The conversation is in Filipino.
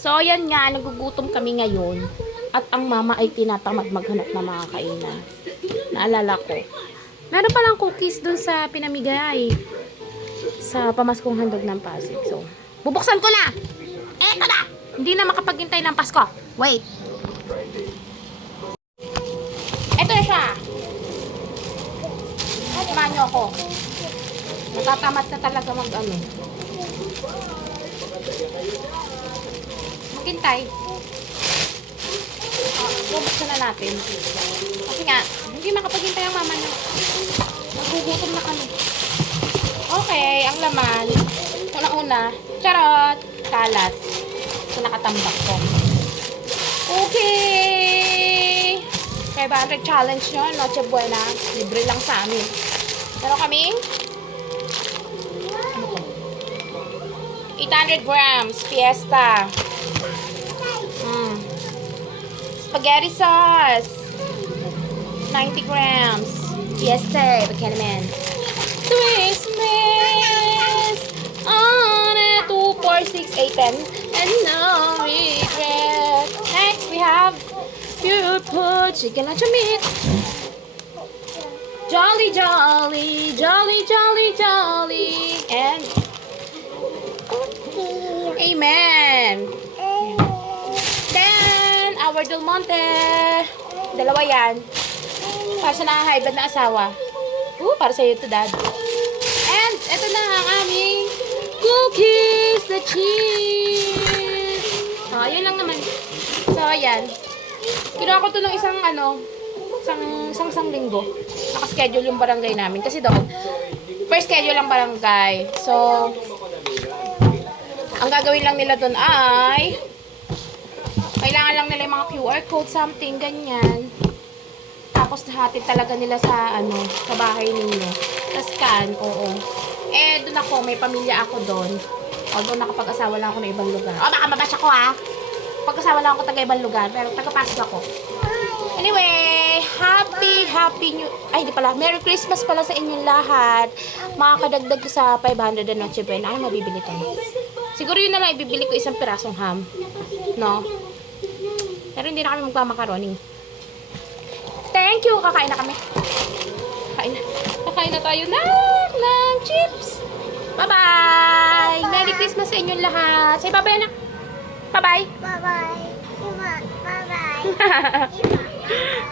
So, ayan nga, nagugutom kami ngayon. At ang mama ay tinatamad maghanap ng mga kainan. Naalala ko. Meron palang cookies dun sa pinamigay. Sa pamaskong handog ng Pasig. So, bubuksan ko na! Eto na! Hindi na makapaghintay ng Pasko. Wait. Eto na siya. Samahan niyo ako. Natatamad na talaga mag-ano. Maghintay. Bubuksan na natin. Kasi nga, hindi makapaghintay ang mama niyo. Nagugutom na kami. Okay, ang laman. Una-una, charot, kalat. So, nakatambak ko. Okay. 500 challenge nyo, Noche Buena. Libre lang sa amin. Pero kaming 800 grams, Fiesta. Spaghetti sauce. 90 grams. Fiesta, Buchanan. Swiss miss. On a 2, 4, 6, 8, 10. And no regret. Next, we have pure put chicken luncheon meat. Jolly, jolly, jolly, jolly, jolly. And amen. Then, our Del Monte. Dalawa yan. Para sa nakahigh blood na asawa. Para sa'yo ito, Dad. And, ito na ang aming cookies, the cheese. Yun lang naman. So, ayan. Kinuha ko ito ng isang linggo. Nakaschedule yung barangay namin. Kasi doon, first schedule ang barangay. So, ang gagawin lang nila doon ay kailangan lang nila yung mga QR code, something, ganyan. Tapos hatid talaga nila sa sa bahay ninyo. Tapos scan, oo. Eh, doon ako, may pamilya ako doon. Although nakapag-asawa lang ako ng ibang lugar. Baka mabash ako ha. Pag-asawa lang ako taga ibang lugar, pero taga-Pasig ako. Anyway, happy new... Ay, di pala. Merry Christmas pala sa inyong lahat. Makakadagdag sa 500 na Noche Buena. Ay, mabibili ko. Siguro yun na lang, ibibili ko isang pirasong ham. No? Pero hindi na kami magmamakaroni. Thank you! Kakain na kami. Kakain na tayo ng chips. Bye-bye! Merry Christmas sa inyong lahat. Say bye-bye na. Bye-bye! Bye-bye. Bye-bye. Bye-bye.